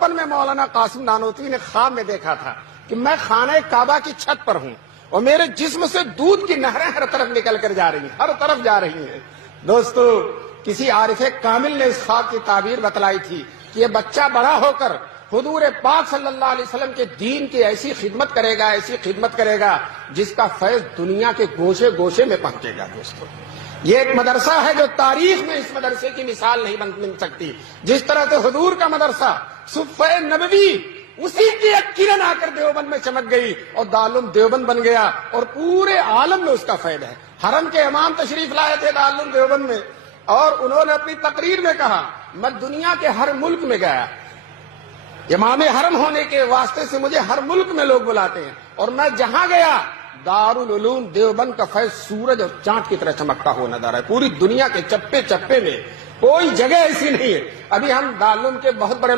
पल में मौलाना कासिम नानोतवी ने ख्वाब में देखा था कि मैं खाने काबा की छत पर हूं और मेरे जिस्म से दूध की नहरें हर तरफ निकल कर जा रही हैं, हर तरफ जा रही हैं। दोस्तों, किसी आरिफे कामिल ने इस ख्वाब की ताबीर बतलाई थी कि ये बच्चा बड़ा होकर हुजूर पाक सल्लल्लाहु अलैहि वसल्लम के दीन की ऐसी खिदमत करेगा जिसका फैज दुनिया के गोशे गोशे में पहुंचेगा। दोस्तों, ये एक मदरसा है जो तारीख में इस मदरसे की मिसाल नहीं बन सकती। जिस तरह से हुजूर का मदरसा सुफ़े नबवी, उसी की एक किरण आकर देवबंद में चमक गई और दारुल देवबंद बन गया और पूरे आलम में उसका फैद है। हरम के इमाम तशरीफ लाए थे दारुल देवबंद में और उन्होंने अपनी तकरीर में कहा, मैं दुनिया के हर मुल्क में गया, इमाम हरम होने के वास्ते से मुझे हर मुल्क में लोग बुलाते हैं और मैं जहां गया दारुल उलूम देवबंद का फैज सूरज और चांद की तरह चमकता हुआ नजर है। पूरी दुनिया के चप्पे चप्पे में कोई जगह ऐसी नहीं है। अभी हम दारुल उलूम के बहुत बड़े